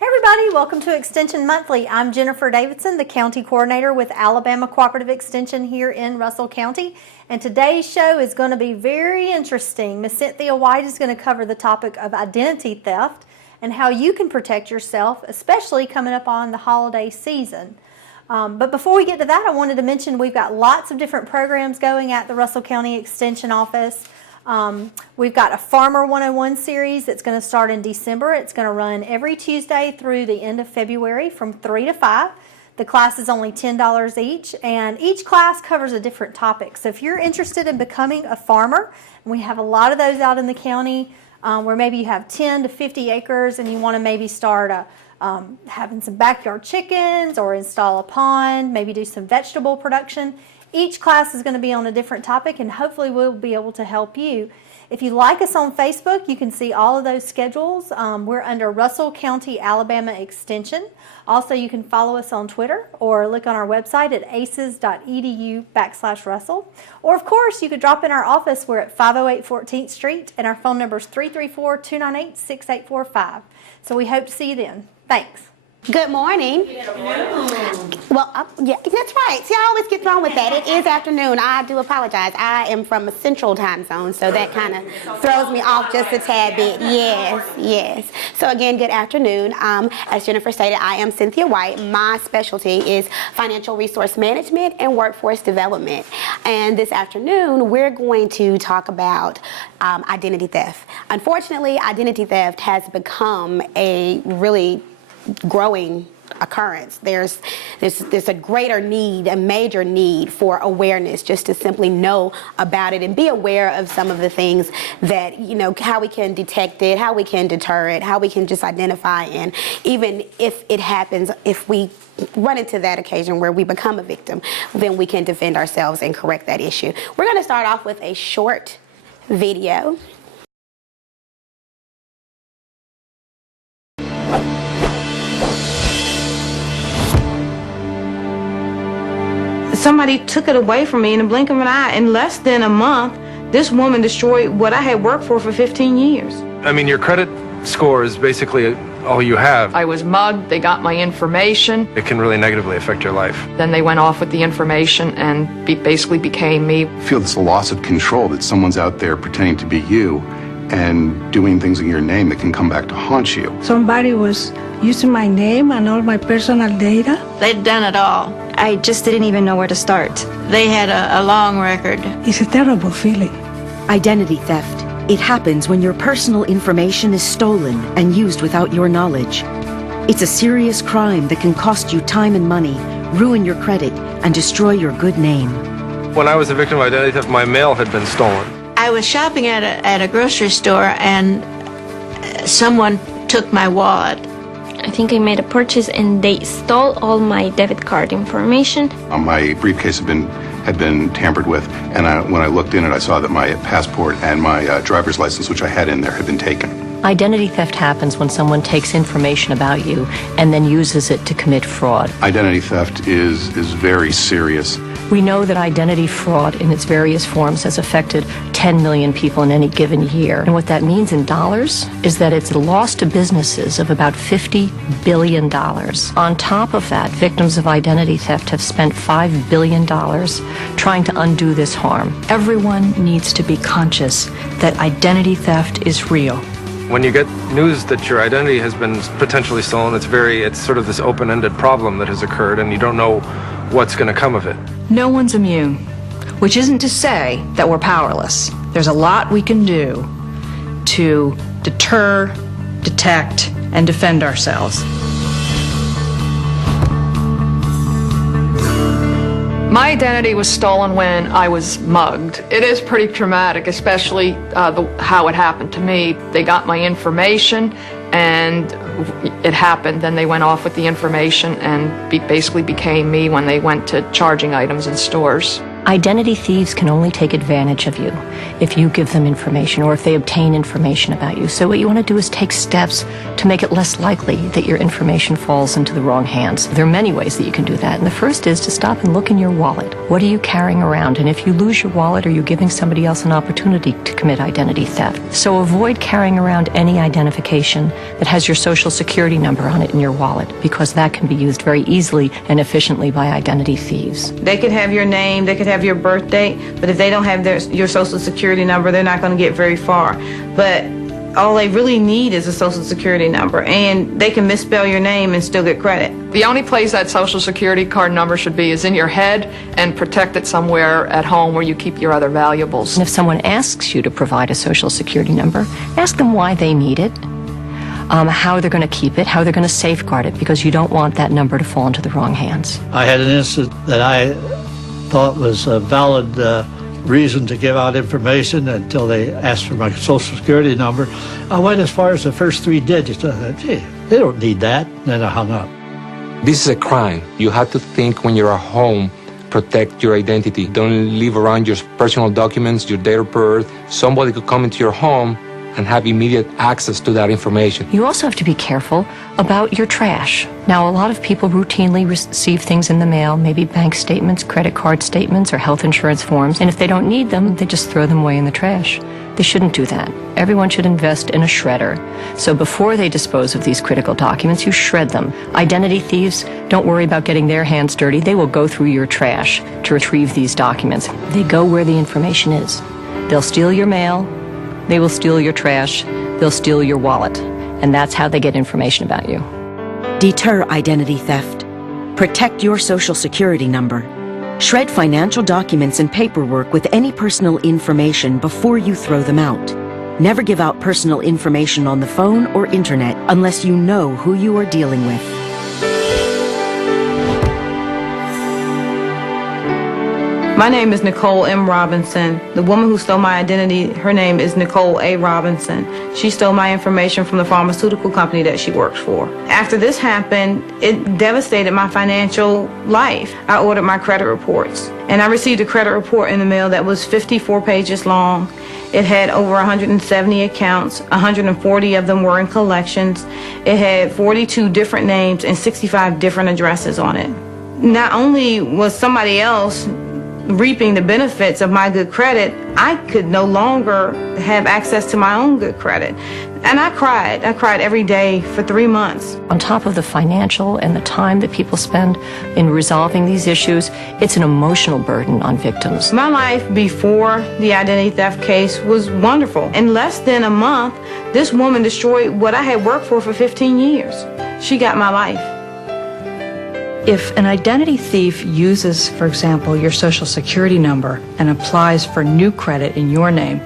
Hey everybody, welcome to Extension Monthly. I'm Jennifer Davidson, the County Coordinator with Alabama Cooperative Extension here in Russell County. And today's show is going to be very interesting. Ms. Cynthia White is going to cover the topic of identity theft and how you can protect yourself, especially coming up on the holiday season. But before we get to that, I wanted to mention we've got lots of different programs going at the Russell County Extension Office. We've got a Farmer 101 series that's going to start in December. It's going to run every Tuesday through the end of February from 3 to 5. The class is only $10 each, and each class covers a different topic. So if you're interested in becoming a farmer, and we have a lot of those out in the county where maybe you have 10 to 50 acres and you want to maybe start having some backyard chickens or install a pond, maybe do some vegetable production. Each class is going to be on a different topic, and hopefully we'll be able to help you. If you like us on Facebook, you can see all of those schedules. We're under Russell County, Alabama Extension. Also, you can follow us on Twitter or look on our website at aces.edu/Russell. Or, of course, you could drop in our office. We're at 508 14th Street, and our phone number is 334-298-6845. So we hope to see you then. Thanks. Good morning. Good afternoon. Well, yeah, that's right. See, I always get thrown with that. It is afternoon. I do apologize. I am from a central time zone, so that kind of throws me off just a tad bit. Yes. So again, good afternoon. As Jennifer stated, I am Cynthia White. My specialty is financial resource management and workforce development. And this afternoon, we're going to talk about identity theft. Unfortunately, identity theft has become a really growing occurrence. There's a greater need, a major need for awareness, just to simply know about it and be aware of some of the things that, how we can detect it, how we can deter it, how we can just identify, and even if it happens, if we run into that occasion where we become a victim, then we can defend ourselves and correct that issue. We're going to start off with a short video. Somebody took it away from me in the blink of an eye. In less than a month, this woman destroyed what I had worked for 15 years. I mean, your credit score is basically all you have. I was mugged, they got my information. It can really negatively affect your life. Then they went off with the information and basically became me. I feel it's a loss of control that someone's out there pretending to be you and doing things in your name that can come back to haunt you. Somebody was using my name and all my personal data. They'd done it all. I just didn't even know where to start. They had a long record. It's a terrible feeling. Identity theft. It happens when your personal information is stolen and used without your knowledge. It's a serious crime that can cost you time and money, ruin your credit, and destroy your good name. When I was a victim of identity theft, my mail had been stolen. I was shopping at a grocery store and someone took my wallet. I think I made a purchase and they stole all my debit card information. My briefcase had been tampered with, and when I looked in it, I saw that my passport and my driver's license, which I had in there, had been taken. Identity theft happens when someone takes information about you and then uses it to commit fraud. Identity theft is very serious. We know that identity fraud in its various forms has affected 10 million people in any given year. And what that means in dollars is that it's a loss to businesses of about $50 billion. On top of that, victims of identity theft have spent $5 billion trying to undo this harm. Everyone needs to be conscious that identity theft is real. When you get news that your identity has been potentially stolen, it's sort of this open-ended problem that has occurred, and you don't know what's going to come of it. No one's immune, which isn't to say that we're powerless. There's a lot we can do to deter, detect, and defend ourselves. My identity was stolen when I was mugged. It is pretty traumatic, especially how it happened to me. They got my information and it happened. Then they went off with the information and basically became me when they went to charging items in stores. Identity thieves can only take advantage of you if you give them information or if they obtain information about you. So what you want to do is take steps to make it less likely that your information falls into the wrong hands. There are many ways that you can do that. And the first is to stop and look in your wallet. What are you carrying around? And if you lose your wallet, are you giving somebody else an opportunity to commit identity theft? So avoid carrying around any identification that has your social security number on it in your wallet, because that can be used very easily and efficiently by identity thieves. They could have your name, they could have your birth date, but if they don't have your social security number, they're not going to get very far. But all they really need is a social security number, and they can misspell your name and still get credit. The only place that social security card number should be is in your head and protected somewhere at home where you keep your other valuables. And if someone asks you to provide a social security number, ask them why they need it, how they're going to keep it, how they're going to safeguard it, because you don't want that number to fall into the wrong hands. I had an incident that I thought was a valid reason to give out information until they asked for my social security number. I went as far as the first 3 digits. I thought, gee, they don't need that. And then I hung up. This is a crime. You have to think when you're at home, protect your identity. Don't leave around your personal documents, your date of birth. Somebody could come into your home and have immediate access to that information. You also have to be careful about your trash. Now, a lot of people routinely receive things in the mail, maybe bank statements, credit card statements, or health insurance forms, and if they don't need them, they just throw them away in the trash. They shouldn't do that. Everyone should invest in a shredder. So before they dispose of these critical documents, you shred them. Identity thieves, don't worry about getting their hands dirty. They will go through your trash to retrieve these documents. They go where the information is. They'll steal your mail, they will steal your trash, they'll steal your wallet, and that's how they get information about you. Deter identity theft. Protect your social security number. Shred financial documents and paperwork with any personal information before you throw them out. Never give out personal information on the phone or internet unless you know who you are dealing with. My name is Nicole M. Robinson. The woman who stole my identity, her name is Nicole A. Robinson. She stole my information from the pharmaceutical company that she works for. After this happened, it devastated my financial life. I ordered my credit reports, and I received a credit report in the mail that was 54 pages long. It had over 170 accounts, 140 of them were in collections. It had 42 different names and 65 different addresses on it. Not only was somebody else reaping the benefits of my good credit, I could no longer have access to my own good credit. And I cried. I cried every day for 3 months. On top of the financial and the time that people spend in resolving these issues, it's an emotional burden on victims. My life before the identity theft case was wonderful. In less than a month, this woman destroyed what I had worked for 15 years. She got my life. If an identity thief uses, for example, your social security number and applies for new credit in your name,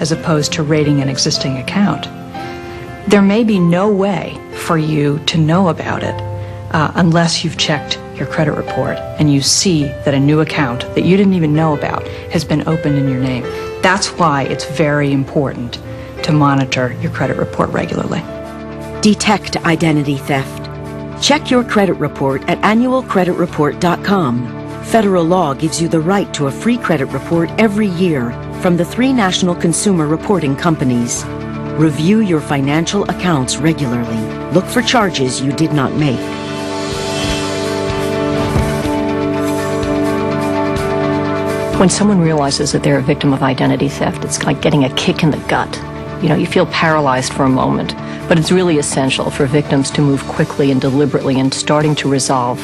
as opposed to raiding an existing account, there may be no way for you to know about it unless you've checked your credit report and you see that a new account that you didn't even know about has been opened in your name. That's why it's very important to monitor your credit report regularly. Detect identity theft. Check your credit report at annualcreditreport.com. Federal law gives you the right to a free credit report every year from the 3 national consumer reporting companies. Review your financial accounts regularly. Look for charges you did not make. When someone realizes that they're a victim of identity theft, it's like getting a kick in the gut. You know, you feel paralyzed for a moment, but it's really essential for victims to move quickly and deliberately in starting to resolve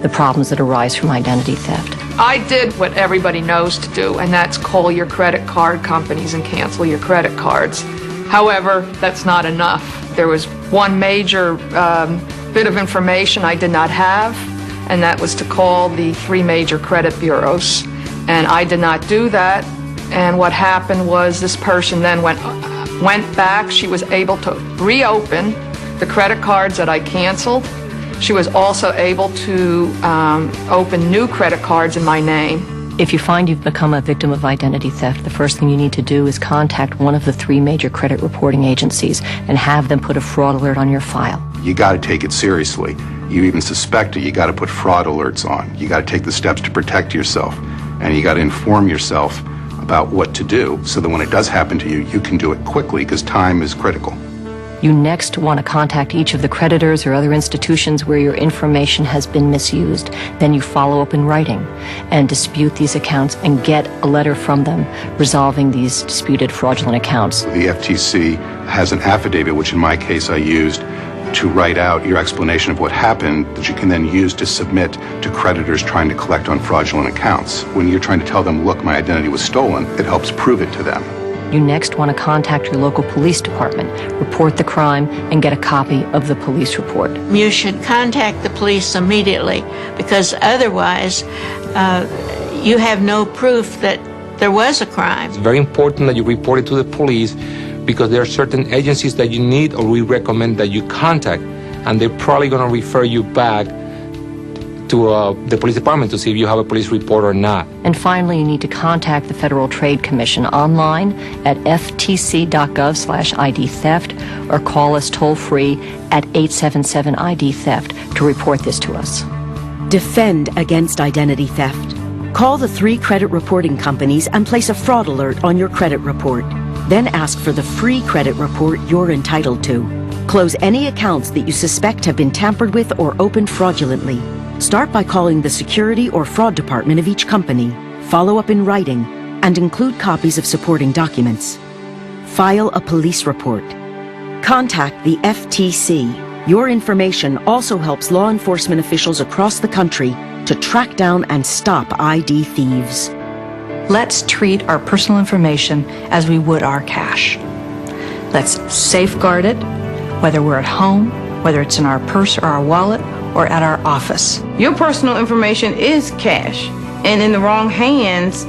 the problems that arise from identity theft. I did what everybody knows to do, and that's call your credit card companies and cancel your credit cards. However, that's not enough. There was one major bit of information I did not have, and that was to call the 3 major credit bureaus. And I did not do that, and what happened was this person then went back. She was able to reopen the credit cards that I canceled. She was also able to open new credit cards in my name. If you find you've become a victim of identity theft, the first thing you need to do is contact one of the 3 major credit reporting agencies and have them put a fraud alert on your file. You got to take it seriously. You even suspect it, you got to put fraud alerts on. You got to take the steps to protect yourself. And you got to inform yourself about what to do so that when it does happen to you, you can do it quickly because time is critical. You next want to contact each of the creditors or other institutions where your information has been misused. Then you follow up in writing and dispute these accounts and get a letter from them resolving these disputed fraudulent accounts. The FTC has an affidavit, which in my case I used, to write out your explanation of what happened that you can then use to submit to creditors trying to collect on fraudulent accounts. When you're trying to tell them, look, my identity was stolen, it helps prove it to them. You next want to contact your local police department, report the crime, and get a copy of the police report. You should contact the police immediately because otherwise you have no proof that there was a crime. It's very important that you report it to the police because there are certain agencies that you need or we recommend that you contact, and they're probably going to refer you back to the police department to see if you have a police report or not. And finally, you need to contact the Federal Trade Commission online at ftc.gov/ID theft or call us toll-free at 877-ID theft to report this to us. Defend against identity theft. Call the 3 credit reporting companies and place a fraud alert on your credit report. Then ask for the free credit report you're entitled to. Close any accounts that you suspect have been tampered with or opened fraudulently. Start by calling the security or fraud department of each company. Follow up in writing and include copies of supporting documents. File a police report. Contact the FTC. Your information also helps law enforcement officials across the country to track down and stop ID thieves. Let's treat our personal information as we would our cash. Let's safeguard it, whether we're at home, whether it's in our purse or our wallet, or at our office. Your personal information is cash, and in the wrong hands,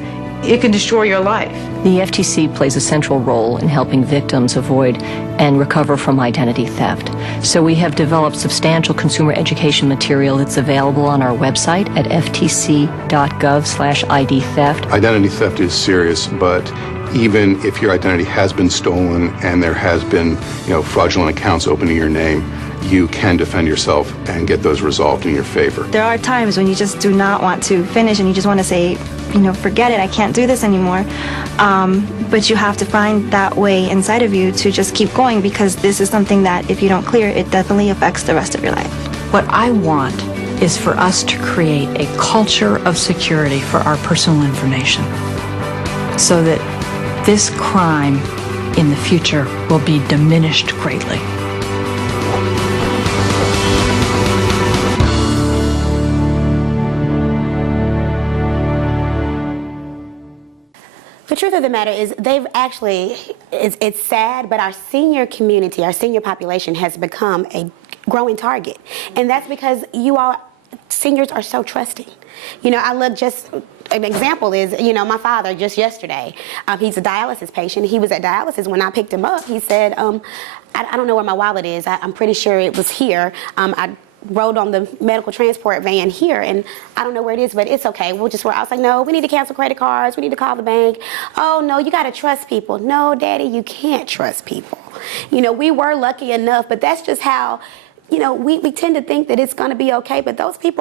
it can destroy your life. The FTC plays a central role in helping victims avoid and recover from identity theft. So we have developed substantial consumer education material that's available on our website at ftc.gov/ID theft. Identity theft is serious, but even if your identity has been stolen and there has been, fraudulent accounts open in your name, you can defend yourself and get those resolved in your favor. There are times when you just do not want to finish and you just want to say, forget it, I can't do this anymore. But you have to find that way inside of you to just keep going because this is something that if you don't clear, it definitely affects the rest of your life. What I want is for us to create a culture of security for our personal information so that this crime in the future will be diminished greatly. The truth of the matter is they've actually, it's sad, but our senior community, our senior population has become a growing target. And that's because seniors are so trusting. I look just, an example is, my father just yesterday, he's a dialysis patient. He was at dialysis when I picked him up. He said, I don't know where my wallet is. I'm pretty sure it was here. I rode on the medical transport van here, and I don't know where it is, but it's okay. I was like, no, we need to cancel credit cards. We need to call the bank. Oh, no, you got to trust people. No, Daddy, you can't trust people. We were lucky enough, but that's just how, we tend to think that it's going to be okay, but those thieves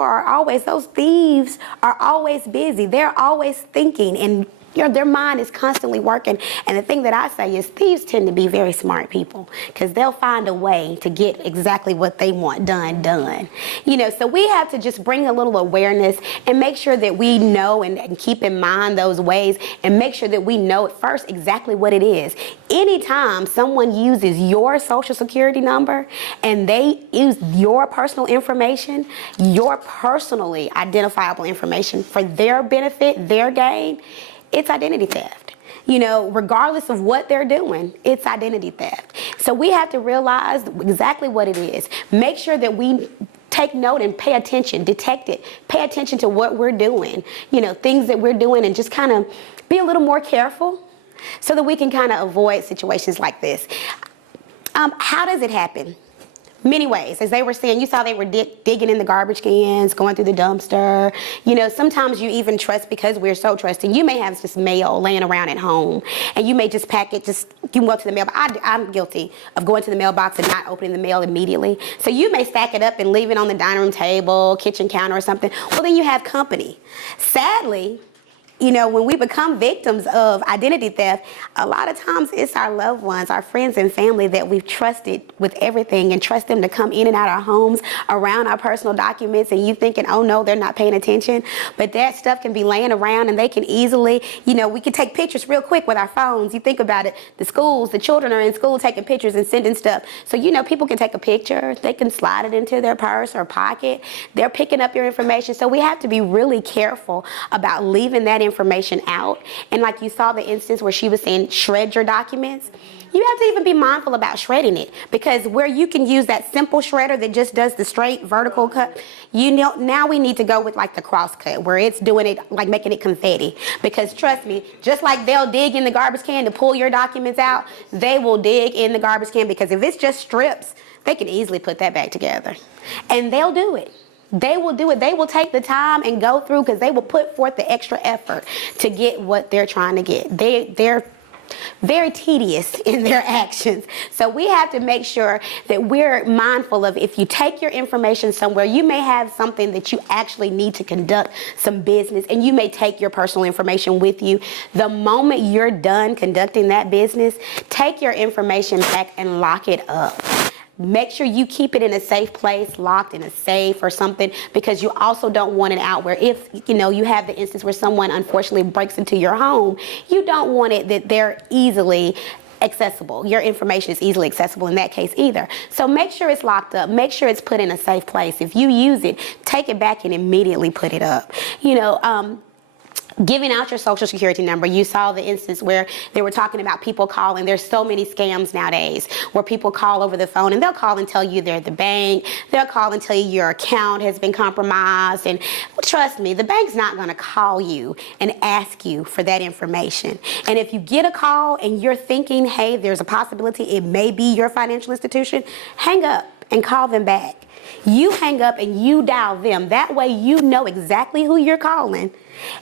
are always busy. They're always thinking, and their mind is constantly working. And the thing that I say is thieves tend to be very smart people because they'll find a way to get exactly what they want done. So we have to just bring a little awareness and make sure that we know and keep in mind those ways and make sure that we know at first exactly what it is. Anytime someone uses your social security number and they use your personal information, your personally identifiable information for their benefit, their gain, it's identity theft. Regardless of what they're doing, it's identity theft. So we have to realize exactly what it is. Make sure that we take note and pay attention, detect it, pay attention to what we're doing, things that we're doing, and just kind of be a little more careful so that we can kind of avoid situations like this. How does it happen? Many ways. As they were saying, you saw they were digging in the garbage cans, going through the dumpster. Sometimes you even trust because we're so trusting. You may have just mail laying around at home, and you may just pack it, you can go to the mailbox. I'm guilty of going to the mailbox and not opening the mail immediately. So you may stack it up and leave it on the dining room table, kitchen counter or something. Well, then you have company. Sadly, you know, when we become victims of identity theft, a lot of times it's our loved ones, our friends and family that we've trusted with everything and trust them to come in and out of our homes around our personal documents, and you thinking, oh no, they're not paying attention. But that stuff can be laying around and they can easily, you know, we can take pictures real quick with our phones. You think about it, the schools, the children are in school taking pictures and sending stuff. So, you know, people can take a picture, they can slide it into their purse or pocket. They're picking up your information. So we have to be really careful about leaving that information out. And like you saw the instance where she was saying shred your documents, you have to even be mindful about shredding it, because where you can use that simple shredder that just does the straight vertical cut, you know, now we need to go with like the cross cut where it's doing it like making it confetti. Because trust me, just like they'll dig in the garbage can to pull your documents out, they will dig in the garbage can, because if it's just strips, they can easily put that back together. And they'll do it. They will do it. They will take the time and go through, because they will put forth the extra effort to get what they're trying to get. They're very tedious in their actions. So we have to make sure that we're mindful of, if you take your information somewhere, you may have something that you actually need to conduct some business, and you may take your personal information with you. The moment you're done conducting that business, take your information back and lock it up. Make sure you keep it in a safe place, locked in a safe or something, because you also don't want it out where, if you know you have the instance where someone unfortunately breaks into your home, you don't want it that they're easily accessible. Your information is easily accessible in that case either. So make sure it's locked up. Make sure it's put in a safe place. If you use it, take it back and immediately put it up. You know, giving out your social security number. You saw the instance where they were talking about people calling. There's so many scams nowadays where people call over the phone, and they'll call and tell you they're the bank. They'll call and tell you your account has been compromised. And trust me, the bank's not going to call you and ask you for that information. And if you get a call and you're thinking, hey, there's a possibility it may be your financial institution, hang up and call them back. You hang up and you dial them. That way you know exactly who you're calling,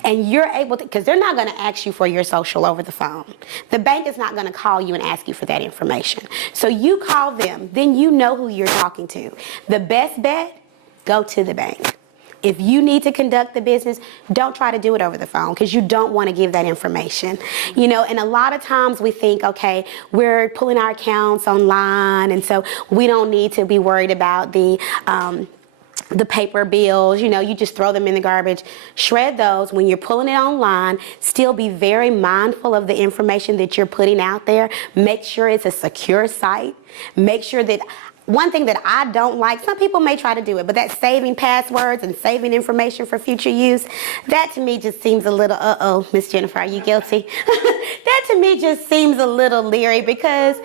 and you're able to, because they're not going to ask you for your social over the phone. The bank is not going to call you and ask you for that information. So you call them, then you know who you're talking to. The best bet, go to the bank. If you need to conduct the business, don't try to do it over the phone, because you don't want to give that information. You know, and a lot of times we think, okay, we're pulling our accounts online, and so we don't need to be worried about the paper bills. You know, you just throw them in the garbage. Shred those. When you're pulling it online, still be very mindful of the information that you're putting out there. Make sure it's a secure site. Make sure that, one thing that I don't like, some people may try to do it, but that saving passwords and saving information for future use, that to me just seems a little, uh-oh, Miss Jennifer, are you guilty? That to me just seems a little leery, because,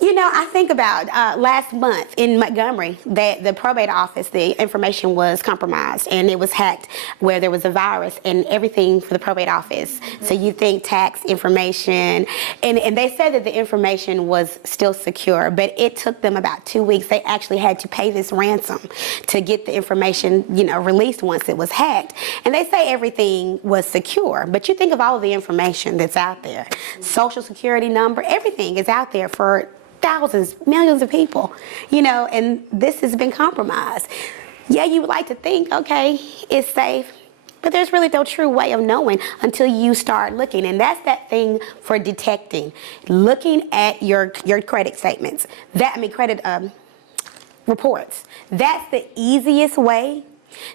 you know, I think about last month in Montgomery, the probate office, the information was compromised and it was hacked, where there was a virus and everything for the probate office. So you think tax information, and they said that the information was still secure, but it took them about 2 weeks. They actually had to pay this ransom to get the information, you know, released once it was hacked. And they say everything was secure, but you think of all of the information that's out there. Social security number, everything is out there for thousands, millions of people, you know, and this has been compromised. Yeah, you would like to think, okay, it's safe, but there's really no true way of knowing until you start looking. And that's that thing for detecting, looking at your credit statements, credit reports. That's the easiest way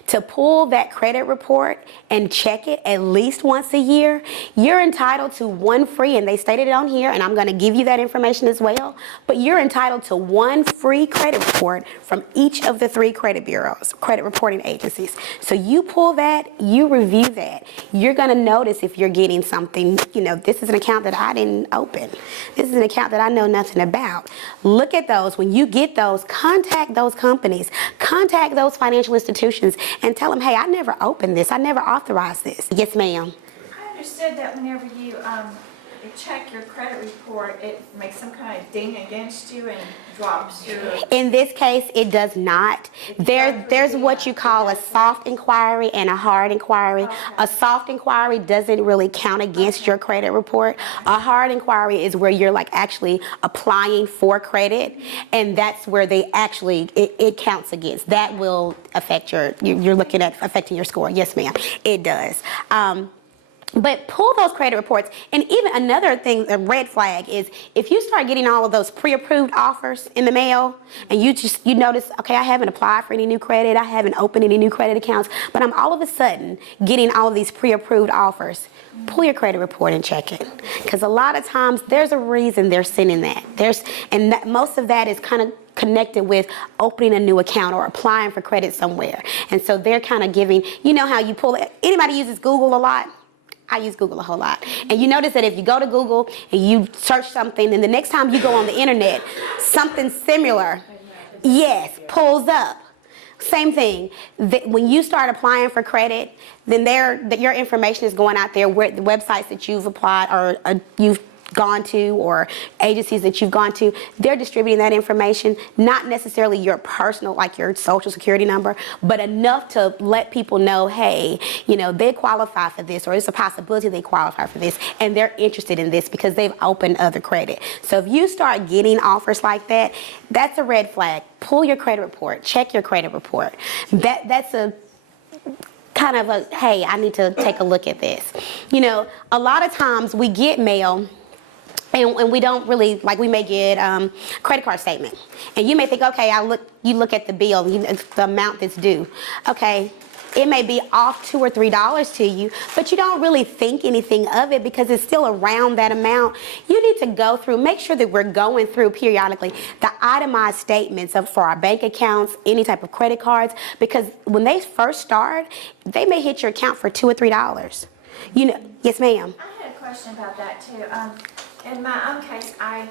to pull that credit report and check it at least once a year. You're entitled to one free, and they stated it on here, and I'm going to give you that information as well, but you're entitled to one free credit report from each of the 3 credit bureaus, credit reporting agencies. So you pull that, you review that. You're going to notice if you're getting something, you know, this is an account that I didn't open. This is an account that I know nothing about. Look at those. When you get those, contact those companies, contact those financial institutions, and tell them, hey, I never opened this. I never authorized this. Yes, ma'am. I understood that whenever you check your credit report, it makes some kind of ding against you and drops your... In this case, it does not. There's what you call a soft inquiry and a hard inquiry. Okay. A soft inquiry doesn't really count against your credit report. A hard inquiry is where you're like actually applying for credit, and that's where they actually, it counts against. That will affect you're looking at affecting your score. Yes, ma'am, it does. But pull those credit reports. And even another thing, a red flag, is if you start getting all of those pre-approved offers in the mail and you notice, okay, I haven't applied for any new credit, I haven't opened any new credit accounts, but I'm all of a sudden getting all of these pre-approved offers, pull your credit report and check it. Because a lot of times there's a reason they're sending that. Most of that is kind of connected with opening a new account or applying for credit somewhere. And so they're kind of giving, you know how you pull it, anybody uses Google a lot? I use Google a whole lot. And you notice that if you go to Google and you search something, and the next time you go on the internet, something similar, yes, pulls up. Same thing. When you start applying for credit, then your information is going out there where the websites that you've applied or you've gone to, or agencies that you've gone to, they're distributing that information, not necessarily your personal, like your social security number, but enough to let people know, hey, you know, they qualify for this, or it's a possibility they qualify for this, and they're interested in this because they've opened other credit. So if you start getting offers like that, that's a red flag. Pull your credit report, check your credit report. That's a kind of a, hey, I need to take a look at this. You know, a lot of times we get mail, and we don't really, like, we may get credit card statement. And you may think, okay, you look at the bill, the amount that's due. Okay, it may be off $2 or $3 to you, but you don't really think anything of it because it's still around that amount. You need to go through, make sure that we're going through periodically the itemized statements for our bank accounts, any type of credit cards, because when they first start, they may hit your account for $2 or $3. You know, yes, ma'am. I had a question about that too. In my own case, I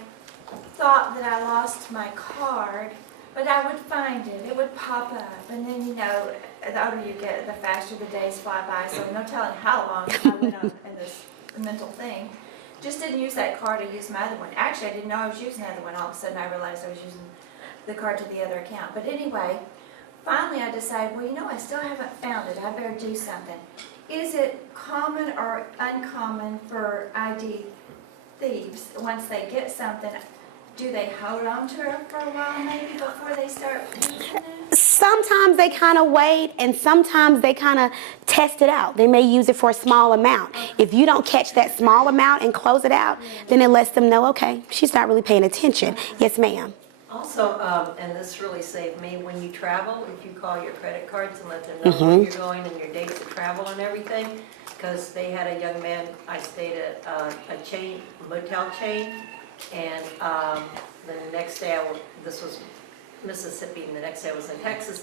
thought that I lost my card, but I would find it. It would pop up, and then, you know, the older you get, the faster the days fly by, so no telling how long I went on in this mental thing. Just didn't use that card, I used my other one. Actually, I didn't know I was using the other one. All of a sudden, I realized I was using the card to the other account. But anyway, finally I decided, well, you know, I still haven't found it. I better do something. Is it common or uncommon for ID thieves, once they get something, do they hold on to it for a while maybe before they start using it? Sometimes they kind of wait, and sometimes they kind of test it out. They may use it for a small amount. If you don't catch that small amount and close it out, then it lets them know, okay, she's not really paying attention. Yes, ma'am. Also, and this really saved me, when you travel, if you call your credit cards and let them know where you're going and your dates of travel and everything, because they had a young man, I stayed at a motel chain, and the next day, this was Mississippi, and the next day I was in Texas,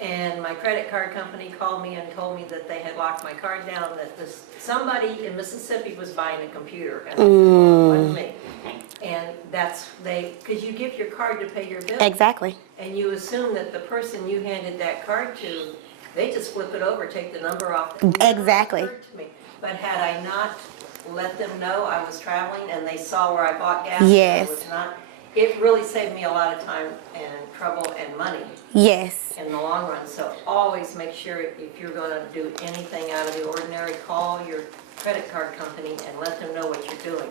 and my credit card company called me and told me that they had locked my card down, that somebody in Mississippi was buying a computer, and I said, well, it wasn't me. And because you give your card to pay your bill. Exactly. And you assume that the person you handed that card to, they just flip it over, take the number off. Exactly. To me. But had I not let them know I was traveling and they saw where I bought gas, yes, it really saved me a lot of time and trouble and money. Yes. In the long run. So always make sure if you're going to do anything out of the ordinary, call your credit card company and let them know what you're doing.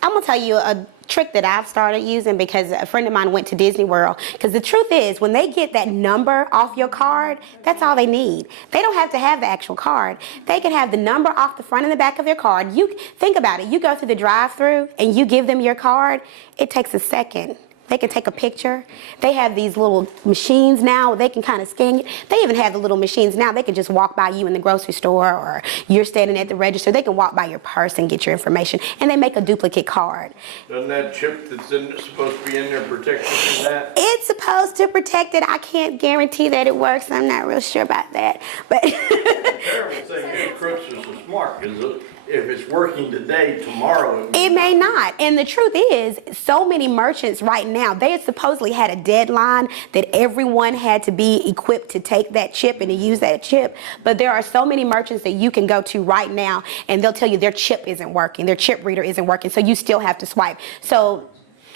I'm going to tell you a trick that I've started using, because a friend of mine went to Disney World. Because the truth is, when they get that number off your card, that's all they need. They don't have to have the actual card. They can have the number off the front and the back of their card. You think about it. You go through the drive-thru and you give them your card. It takes a second. They can take a picture. They have these little machines now. They can kind of scan you. They even have the little machines now. They can just walk by you in the grocery store, or you're standing at the register. They can walk by your purse and get your information, and they make a duplicate card. Doesn't that chip that's supposed to be in there protect you from that? It's supposed to protect it. I can't guarantee that it works. I'm not real sure about that. But the terrible thing is, crooks are so smart, because if it's working today, tomorrow it may not. And the truth is, so many merchants right now, they had supposedly had a deadline that everyone had to be equipped to take that chip and to use that chip. But there are so many merchants that you can go to right now, and they'll tell you their chip isn't working, their chip reader isn't working, so you still have to swipe. So,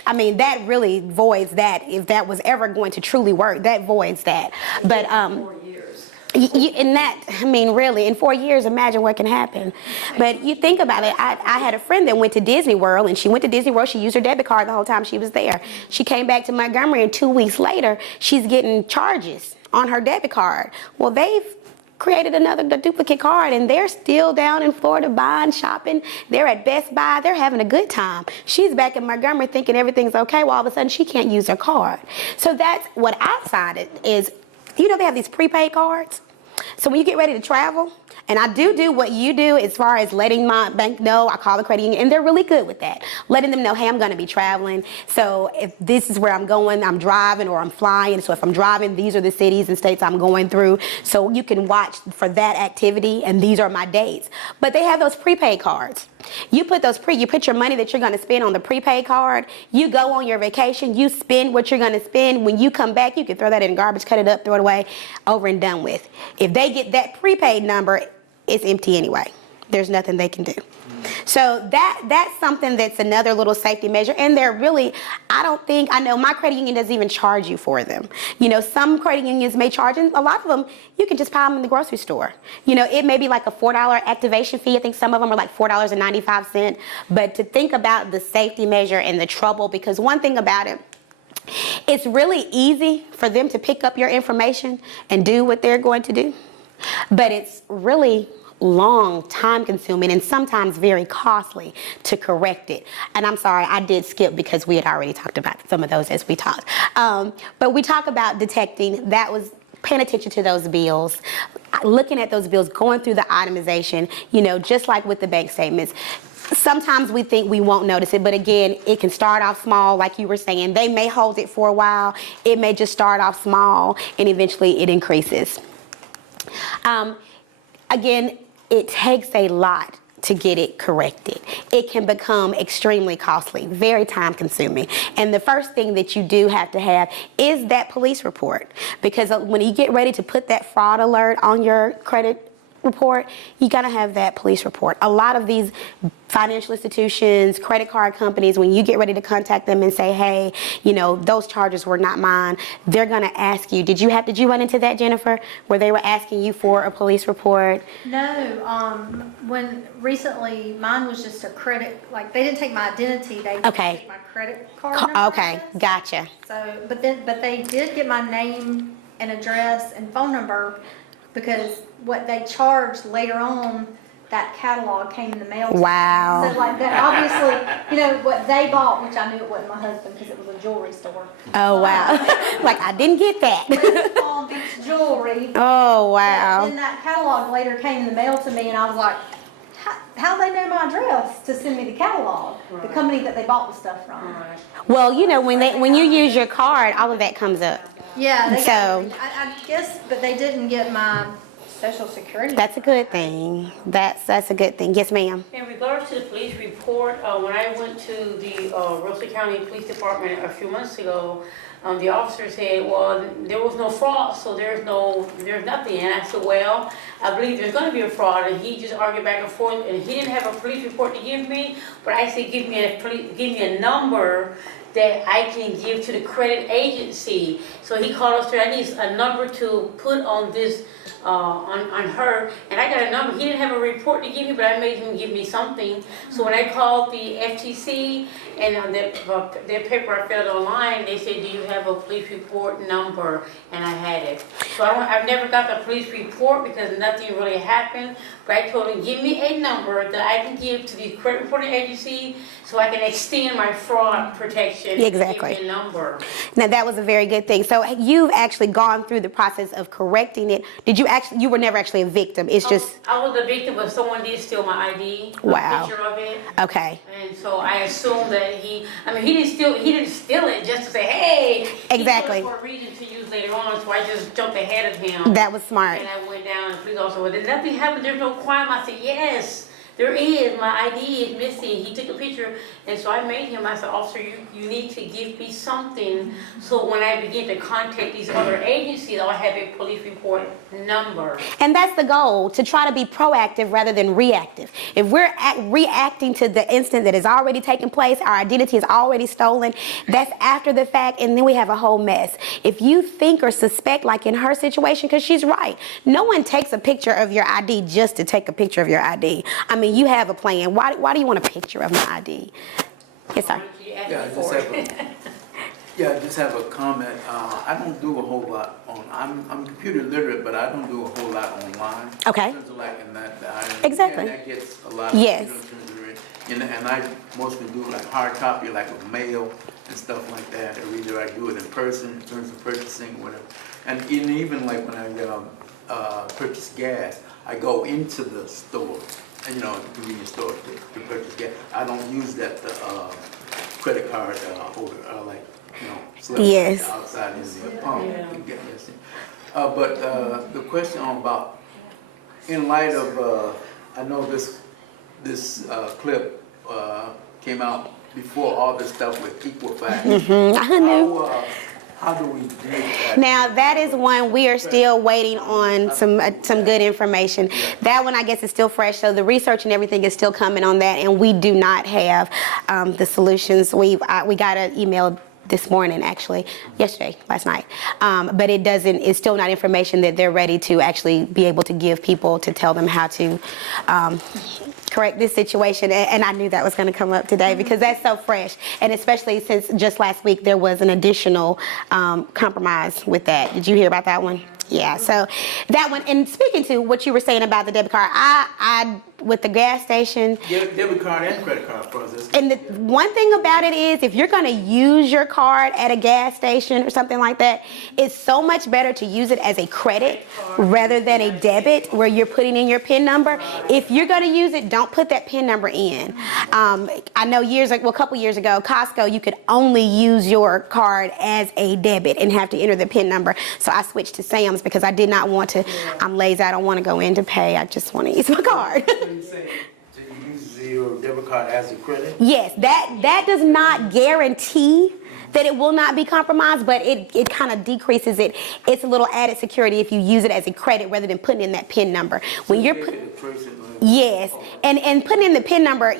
I mean, that really voids that. If that was ever going to truly work, that voids that. But in that, I mean, really, in 4 years, imagine what can happen. But you think about it, I had a friend that went to Disney World, and she went to Disney World, she used her debit card the whole time she was there. She came back to Montgomery, and 2 weeks later, she's getting charges on her debit card. Well, they've created another duplicate card, and they're still down in Florida buying, shopping. They're at Best Buy. They're having a good time. She's back in Montgomery thinking everything's okay, while all of a sudden she can't use her card. So that's what I decided is, they have these prepaid cards. So when you get ready to travel, and I do what you do as far as letting my bank know, I call the credit union, and they're really good with that. Letting them know, hey, I'm going to be traveling. So if this is where I'm going, I'm driving or I'm flying. So if I'm driving, these are the cities and states I'm going through. So you can watch for that activity, and these are my dates. But they have those prepaid cards. You put your money that you're going to spend on the prepaid card. You go on your vacation. You spend what you're going to spend. When you come back, you can throw that in the garbage, cut it up, throw it away, over and done with. If they get that prepaid number, it's empty anyway. There's nothing they can do. So that's something that's another little safety measure. And they're really, I know my credit union doesn't even charge you for them. Some credit unions may charge, and a lot of them, you can just buy them in the grocery store. It may be like a $4 activation fee. I think some of them are like $4.95. But to think about the safety measure and the trouble, because one thing about it, it's really easy for them to pick up your information and do what they're going to do. But it's really long, time consuming, and sometimes very costly to correct it. And I'm sorry, I did skip because we had already talked about some of those as we talked. But we talk about detecting, that was paying attention to those bills, looking at those bills, going through the itemization, just like with the bank statements. Sometimes we think we won't notice it, but again, it can start off small, like you were saying. They may hold it for a while. It may just start off small, and eventually it increases. Again, it takes a lot to get it corrected. It can become extremely costly, very time consuming. And the first thing that you do have to have is that police report. Because when you get ready to put that fraud alert on your credit report, you gotta have that police report. A lot of these financial institutions, credit card companies, when you get ready to contact them and say, hey, those charges were not mine, they're gonna ask you, did you run into that, Jennifer, where they were asking you for a police report? No, when recently mine was just a credit, like they didn't take my identity, they took my credit card number. Okay, gotcha. So, but they did get my name and address and phone number, because what they charged later on, that catalog came in the mail. Wow. So like that, obviously, what they bought, which I knew it wasn't my husband because it was a jewelry store. Oh, wow. Like, I didn't get that. Palm Beach Jewelry. Oh, wow. And that catalog later came in the mail to me, and I was like, how they know my address to send me the catalog? Right. The company that they bought the stuff from. Right. Well, when you use your card, all of that comes up. Yeah, so I guess, but they didn't get my Social Security. That's a good thing. That's a good thing. Yes, ma'am. In regards to the police report, when I went to the Russell County Police Department a few months ago, the officer said, well, there was no fraud, so there's nothing. And I said, well, I believe there's going to be a fraud. And he just argued back and forth, and he didn't have a police report to give me, but I said, give me a number that I can give to the credit agency. So he called us there. I need a number to put on this, on her, and I got a number. He didn't have a report to give me, but I made him give me something. So when I called the FTC and their paper I filled online, they said, do you have a police report number? And I had it. So I've never got the police report because nothing really happened, but I told him, give me a number that I can give to the credit reporting agency so I can extend my fraud protection. Exactly. Give me a number. Now that was a very good thing. So you've actually gone through the process of correcting it. You were never actually a victim. It's just. I was a victim, but someone did steal my ID. Wow. A picture of it. Okay. And so I assumed that he didn't steal it just to say, hey. Exactly. He stole it for a reason to use later on, so I just jumped ahead of him. That was smart. And I went down and the police officer, well, nothing happened, there's no crime. I said, yes. There is, my ID is missing. He took a picture, and so I made him, I said, officer, you need to give me something, so when I begin to contact these other agencies, I'll have a police report number. And that's the goal, to try to be proactive rather than reactive. If we're reacting to the incident that has already taken place, our identity is already stolen, that's after the fact, and then we have a whole mess. If you think or suspect, like in her situation, because she's right, no one takes a picture of your ID just to take a picture of your ID. I mean, you have a plan. Why do you want a picture of my ID? Yes, sir. Yeah, I just have a comment. I don't do a whole lot on, I'm computer literate, but I don't do a whole lot online. Okay. In terms of like in that, Exactly. And that gets a lot of, Yes. and I mostly do like hard copy, like with mail and stuff like that, or either I do it in person in terms of purchasing, whatever. And even like when I purchase gas, I go into the store, and the convenience store to purchase gas. I don't use that credit card holder, like, slip Yes. outside in the pump. But the question about, in light of, I know this clip came out before all this stuff with Equifax. I know. How do we do that? Now that is one we are still waiting on some good information. That one I guess is still fresh, so the research and everything is still coming on that, and we do not have the solutions. We got an email this morning, actually, last night, but it's still not information that they're ready to actually be able to give people to tell them how to correct this situation, and I knew that was going to come up today because that's so fresh, and especially since just last week there was an additional compromise with that. Did you hear about that one? Yeah, so that one, and speaking to what you were saying about the debit card, I with the gas station. Debit card and credit card process. And the one thing about it is, if you're going to use your card at a gas station or something like that, it's so much better to use it as a credit rather than a debit where you're putting in your PIN number. If you're going to use it, don't put that PIN number in. I know a couple years ago, Costco, you could only use your card as a debit and have to enter the PIN number. So I switched to Sam's because I did not want to, I'm lazy, I don't want to go in to pay, I just want to use my card. You say to use your debit card as a credit? Yes, that does not guarantee that it will not be compromised, but it kind of decreases it. It's a little added security if you use it as a credit rather than putting in that PIN number. When you're yes, and putting in the PIN number,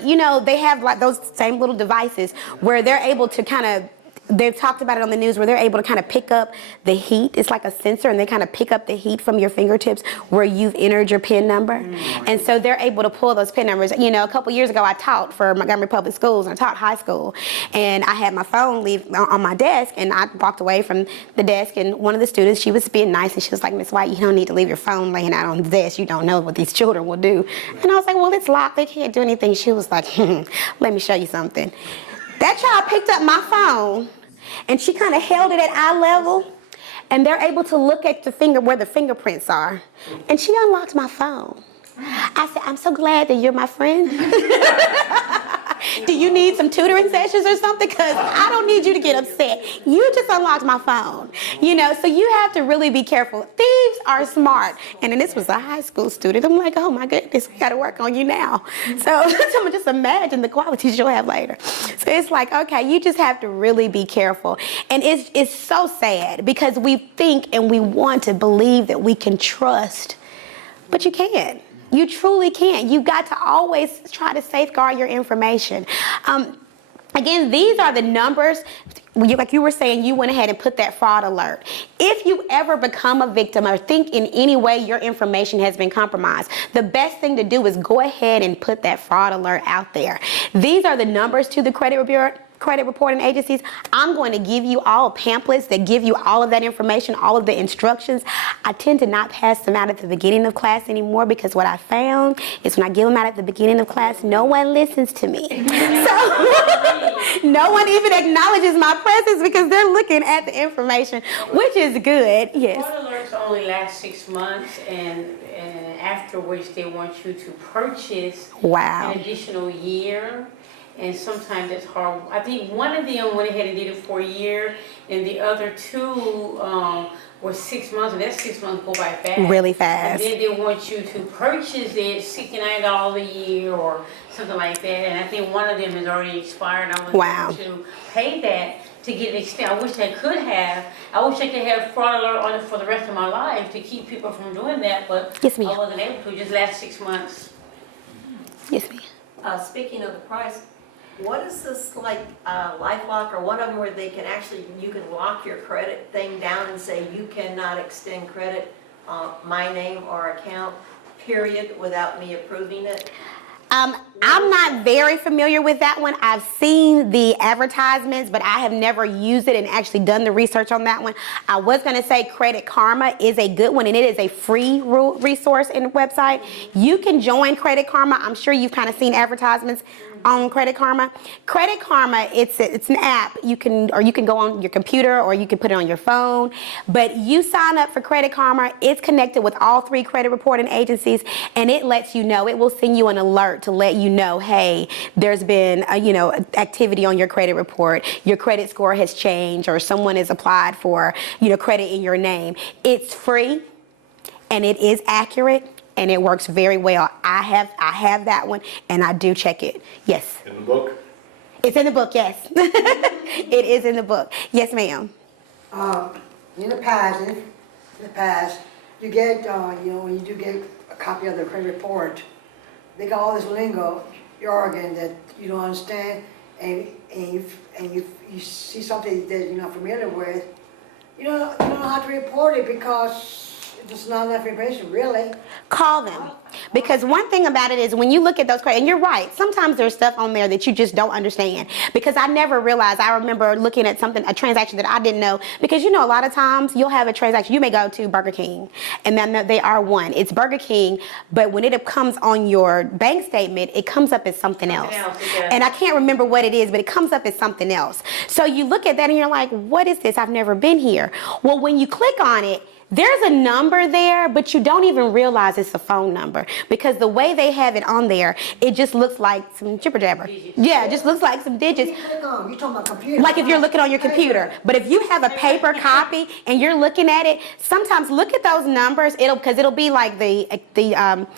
they have like those same little devices where they're able to kind of, they've talked about it on the news where they're able to kind of pick up the heat. It's like a sensor, and they kind of pick up the heat from your fingertips where you've entered your PIN number. And so they're able to pull those PIN numbers. A couple years ago, I taught for Montgomery Public Schools, and I taught high school. And I had my phone on my desk, and I walked away from the desk, and one of the students, she was being nice, and she was like, "Miss White, you don't need to leave your phone laying out on the desk. You don't know what these children will do." And I was like, "Well, it's locked. They can't do anything." She was like, "Let me show you something." That child picked up my phone, and she kind of held it at eye level, and they're able to look at where the fingerprints are. And she unlocked my phone. I said, "I'm so glad that you're my friend." Do you need some tutoring sessions or something? Because I don't need you to get upset. You just unlocked my phone. So you have to really be careful. Thieves are smart. And then this was a high school student. I'm like, oh my goodness, we got to work on you now. So just imagine the qualities you'll have later. So it's like, okay, you just have to really be careful. And it's so sad because we think and we want to believe that we can trust, but you can't. You truly can't. You've got to always try to safeguard your information. Again, these are the numbers. Like you were saying, you went ahead and put that fraud alert. If you ever become a victim or think in any way your information has been compromised, the best thing to do is go ahead and put that fraud alert out there. These are the numbers to the credit reporting agencies. I'm going to give you all pamphlets that give you all of that information, all of the instructions. I tend to not pass them out at the beginning of class anymore because what I found is when I give them out at the beginning of class, no one listens to me. So no one even acknowledges my presence because they're looking at the information, which is good. Yes. Fraud alerts only last 6 months, and after which they want you to purchase an additional year. And sometimes it's hard. I think one of them went ahead and did it for a year, and the other two were 6 months, and that 6 months go by fast. Really fast. And then they want you to purchase it $69 a year or something like that. And I think one of them has already expired. I was able to pay that to get an extent. I wish I could have. I wish I could have fraud alert on it for the rest of my life to keep people from doing that, but I wasn't able to. Just last 6 months. Yes, ma'am. Speaking of the price, what is this like LifeLock or one of them where they can actually, you can lock your credit thing down and say you cannot extend credit my name or account, period, without me approving it? I'm not very familiar with that one. I've seen the advertisements, but I have never used it and actually done the research on that one. I was going to say Credit Karma is a good one, and it is a free resource and website. You can join Credit Karma. I'm sure you've kind of seen advertisements on Credit Karma. Credit Karma, it's an app. You can go on your computer or you can put it on your phone. But you sign up for Credit Karma. It's connected with all 3 credit reporting agencies, and it lets you know. It will send you an alert to let you know, hey, there's been activity on your credit report. Your credit score has changed, or someone has applied for credit in your name. It's free, and it is accurate. And it works very well. I have that one, and I do check it. Yes. In the book? It's in the book, yes. It is in the book. Yes, ma'am. In the past, you get, when you do get a copy of the credit report, they got all this lingo, jargon that you don't understand, and you see something that you're not familiar with, you don't know how to report it because it's not enough information, really. Call them. Because one thing about it is when you look at those credit, and you're right, sometimes there's stuff on there that you just don't understand. Because I never realized, I remember looking at a transaction that I didn't know. Because a lot of times you'll have a transaction, you may go to Burger King, and then they are one. It's Burger King, but when it comes on your bank statement, it comes up as something else. And I can't remember what it is, but it comes up as something else. So you look at that and you're like, what is this? I've never been here. Well, when you click on it, there's a number there, but you don't even realize it's a phone number because the way they have it on there, it just looks like some jibber jabber. Yeah, it just looks like some digits. You're talking about computer. Like if you're looking on your computer. But if you have a paper copy and you're looking at it, sometimes look at those numbers. It'll be like the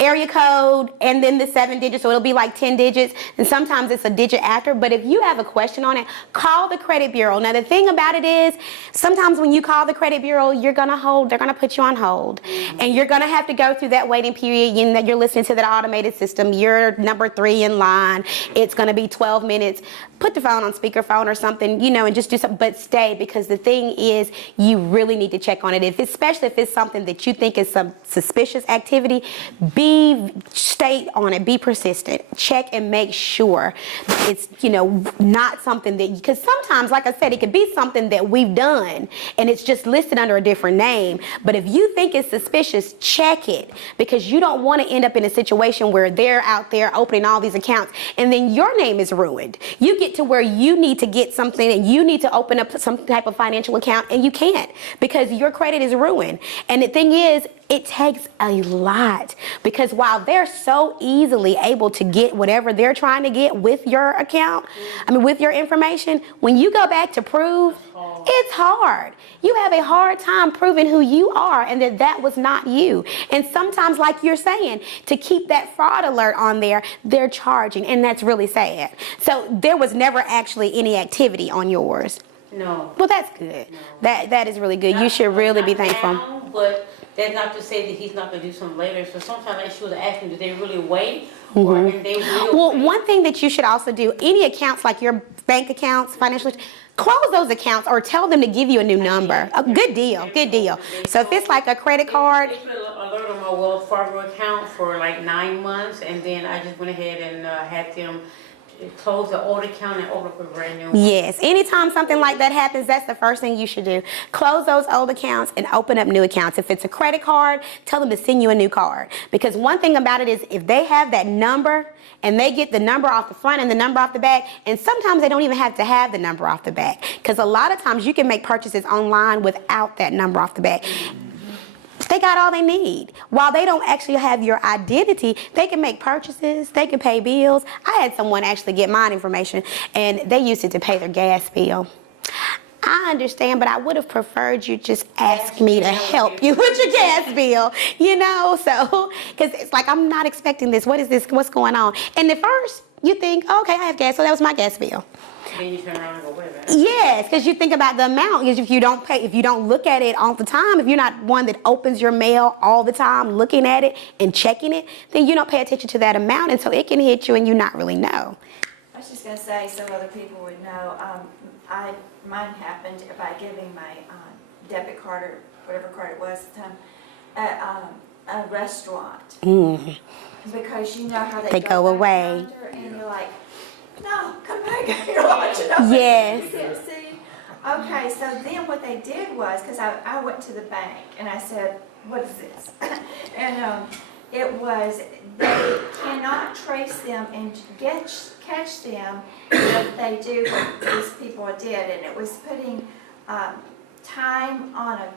area code and then the 7 digits, so it'll be like 10 digits, and sometimes it's a digit after. But if you have a question on it, call the credit bureau. Now the thing about it is, sometimes when you call the credit bureau, they're gonna put you on hold, and you're gonna have to go through that waiting period. You're listening to that automated system. You're number 3 in line. It's gonna be 12 minutes. Put the phone on speakerphone or something, and just do something, but stay, because the thing is, you really need to check on it. Especially if it's something that you think is some suspicious activity, stay on it, be persistent, check and make sure it's, not something that, because sometimes, like I said, it could be something that we've done and it's just listed under a different name. But if you think it's suspicious, check it, because you don't want to end up in a situation where they're out there opening all these accounts and then your name is ruined. You get to where you need to get something and you need to open up some type of financial account and you can't because your credit is ruined. And the thing is, it takes a lot, because while they're so easily able to get whatever they're trying to get with your account, with your information, when you go back to prove, it's hard. You have a hard time proving who you are and that was not you. And sometimes, like you're saying, to keep that fraud alert on there, they're charging, and that's really sad. So there was never actually any activity on yours. No. Well, that's good. No. That is really good. You should really be thankful. Now, but that's not to say that he's not going to do something later. So sometimes I should ask him, do they really wait? Or if they will Well, wait? one thing that you should also do, any accounts like your bank accounts, financial, close those accounts or tell them to give you a new number. A good deal, good deal. So if it's like a credit card. They put an alert on my Wells Fargo account for like 9 months, and then I just went ahead and had them close the old account and open up a brand new one. Yes, anytime something like that happens, that's the first thing you should do. Close those old accounts and open up new accounts. If it's a credit card, tell them to send you a new card. Because one thing about it is, if they have that number and they get the number off the front and the number off the back, and sometimes they don't even have to have the number off the back, because a lot of times you can make purchases online without that number off the back. They got all they need. While they don't actually have your identity, they can make purchases, they can pay bills. I had someone actually get my information, and they used it to pay their gas bill. I understand, but I would have preferred you just ask me to help you with your gas bill, so, because it's like, I'm not expecting this. What is this? What's going on? And at first, you think, okay, I have gas, so that was my gas bill. Then you turn around and go, wait a minute. Yes, because you think about the amount. Because if you don't look at it all the time, if you're not one that opens your mail all the time, looking at it and checking it, then you don't pay attention to that amount, and so it can hit you and you not really know. I was just going to say, so other people would know, mine happened by giving my debit card or whatever card it was at the time at a restaurant. because you know how They go back away. under, and you're like, no, come back. You're watching up. Yes. You can't see. Okay, so then what they did was, because I went to the bank and I said, what is this? And it was, they cannot trace them and catch them if they do what these people did. And it was putting time on a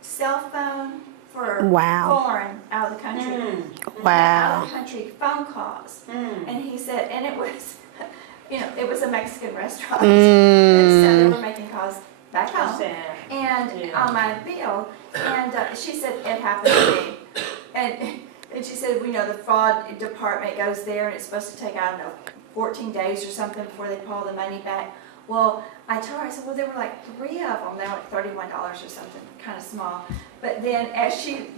cell phone for foreign out of the country. Wow. Out of the country phone calls. And he said, and it was, it was a Mexican restaurant. And so they were making calls back home. And on my bill, and she said, it happened to me. And she said, the fraud department goes there and it's supposed to take, 14 days or something before they pull the money back. Well, I told her, I said, well, there were like 3 of them. They were like $31 or something, kind of small. But then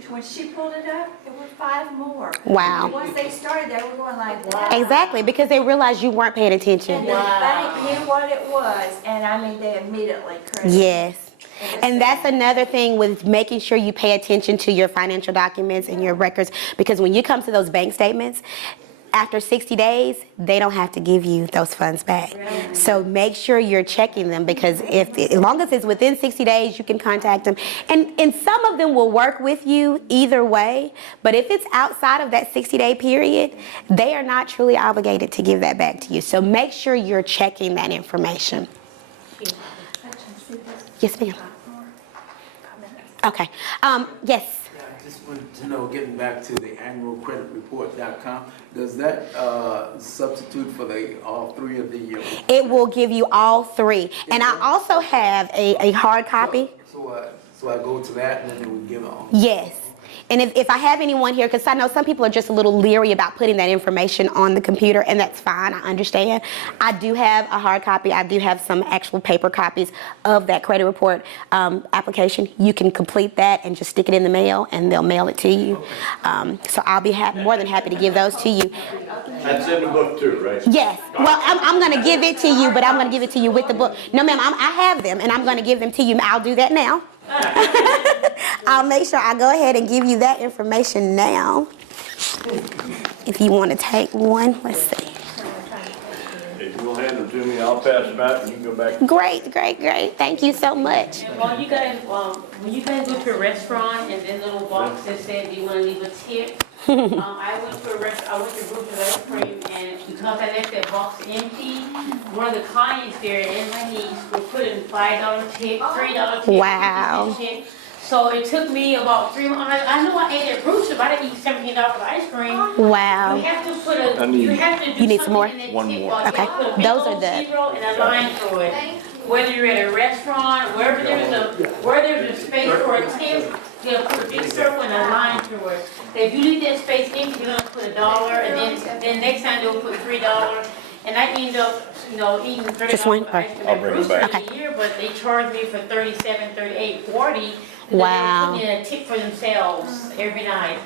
when she pulled it up, there were 5 more. Wow. And once they started, they were going like that. Exactly, because they realized you weren't paying attention. And the bank knew what it was, and they immediately credited. Yes. And that's another thing with making sure you pay attention to your financial documents and your records, because when you come to those bank statements, after 60 days, they don't have to give you those funds back. So make sure you're checking them, because as long as it's within 60 days, you can contact them. And some of them will work with you either way, but if it's outside of that 60-day period, they are not truly obligated to give that back to you. So make sure you're checking that information. Yes, ma'am. Okay. Yes. I just wanted to know, getting back to the annualcreditreport.com, does that substitute for all 3 of the? It will give you all 3, and I also have a hard copy. So I go to that, and then it would give all. Yes. And if I have anyone here, because I know some people are just a little leery about putting that information on the computer, and that's fine, I understand. I do have a hard copy. I do have some actual paper copies of that credit report application. You can complete that and just stick it in the mail, and they'll mail it to you. So I'll be more than happy to give those to you. That's in the book too, right? Yes. Well, I'm going to give it to you, but I'm going to give it to you with the book. No, ma'am, I have them, and I'm going to give them to you. I'll do that now. I'll make sure I go ahead and give you that information now. If you want to take one, let's see. If you'll hand them to me, I'll pass them out and you can go back. Great. Thank you so much. Well, you guys, when you guys go to a restaurant and then little box that said you want to leave a tip, I went to Brewster's Ice Cream, and because I left that box empty, one of the clients there and my niece were putting $5 tip, $3 tip, Wow. tip. So it took me about 3 months. I know I ate at Brewster's, but I didn't eat $17 of ice cream. Wow. You have to put a, You need some more? One more. Okay. Those are the. Zero and a line through it. Whether you're at a restaurant, where there's a space for a tip, you're gonna put a big circle and a line through it. If you leave that space empty, you're gonna put $1, and then next time they'll put $3. And I end up, eating $30 Just one? ice cream I'll at bring it Brewster's back. a year, but they charge me for $37, $38, $40. Wow. They're putting in a tip for themselves every night,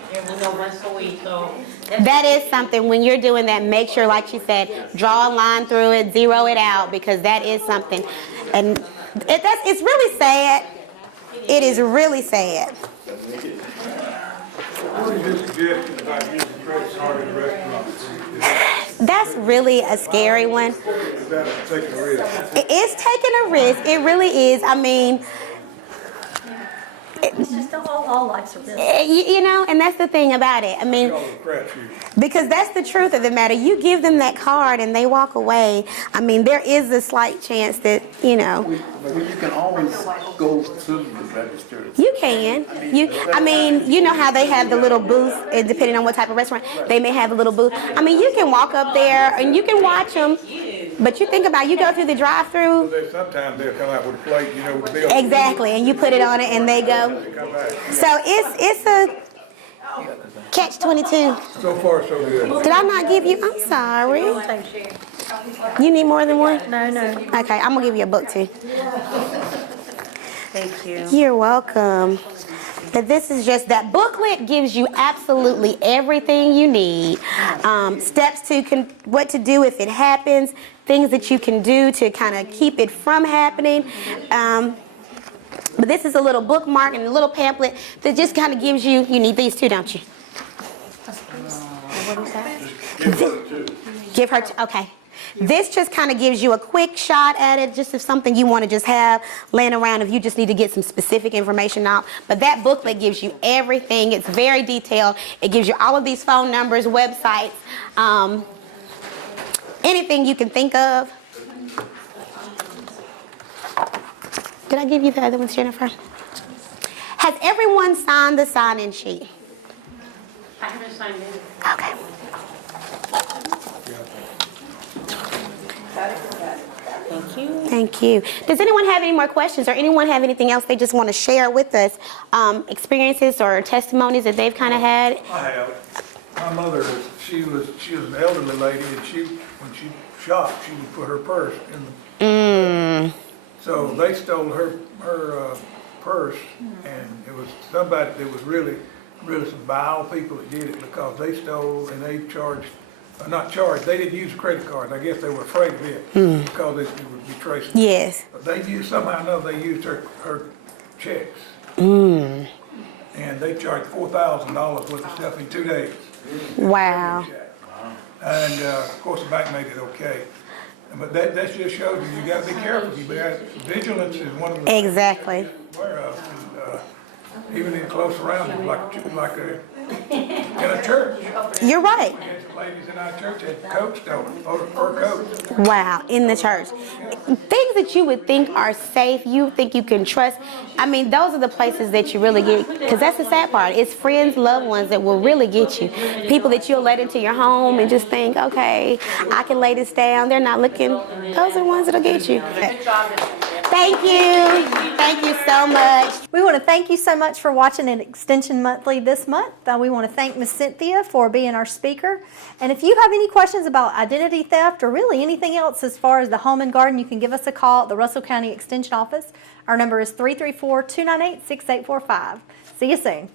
once a week. So That is something, when you're doing that, make sure, like she said, draw a line through it, zero it out, because that is something. And it's really sad. It is really sad. What is your suggestion about using credit card in restaurants? That's really a scary one. Is that taking a risk? It is taking a risk. It really is. I mean, It's just all life's a risk. and that's the thing about it. I mean, because that's the truth of the matter. You give them that card and they walk away. I mean, there is a slight chance that, Well, you can always go to the register. You can. You know how they have the little booth, and depending on what type of restaurant, they may have a little booth. I mean, you can walk up there and you can watch them. But you think about, you go through the drive-through. Sometimes they'll come out with a plate, with the bill. Exactly, and you put it on it and they go. So it's a catch-22. So far, so good. Did I not give you? I'm sorry. You need more than one? No. Okay, I'm gonna give you a book too. Thank you. You're welcome. But this is just, that booklet gives you absolutely everything you need. Steps to what to do if it happens, things that you can do to kind of keep it from happening. But this is a little bookmark and a little pamphlet that just kind of gives you need these too, don't you? Give her, okay. This just kind of gives you a quick shot at it, just if something you want to just have laying around, if you just need to get some specific information out. But that booklet gives you everything. It's very detailed. It gives you all of these phone numbers, websites, anything you can think of. Did I give you the other ones, Jennifer? Has everyone signed the sign-in sheet? I haven't signed in. Okay. Thank you. Thank you. Does anyone have any more questions, or anyone have anything else they just want to share with us? Experiences or testimonies that they've kind of had? I have. My mother, she was an elderly lady, and when she shopped, she would put her purse in the. So they stole her purse, and it was somebody that was really some vile people that did it, because they stole and they charged. Not charged, they didn't use credit cards. I guess they were afraid of it because it would be traceable. Yes. But they used, somehow or another, they used her checks. And they charged $4,000 worth of stuff in 2 days. Wow. And of course, the bank made it okay. But that just shows you got to be careful. Vigilance is one of the exactly. things to be aware of. Even in close surroundings, like in a church. You're right. Ladies in our church had coats stolen, or coats. Wow, in the church. Things that you would think are safe, you think you can trust. I mean, those are the places that you really get, because that's the sad part. It's friends, loved ones that will really get you. People that you'll let into your home and just think, okay, I can lay this down. They're not looking. Those are the ones that'll get you. Thank you. Thank you so much. We want to thank you so much for watching an Extension Monthly this month. We want to thank Ms. Cynthia for being our speaker. And if you have any questions about identity theft or really anything else as far as the home and garden, you can give us a call at the Russell County Extension Office. Our number is 334-298-6845. See you soon.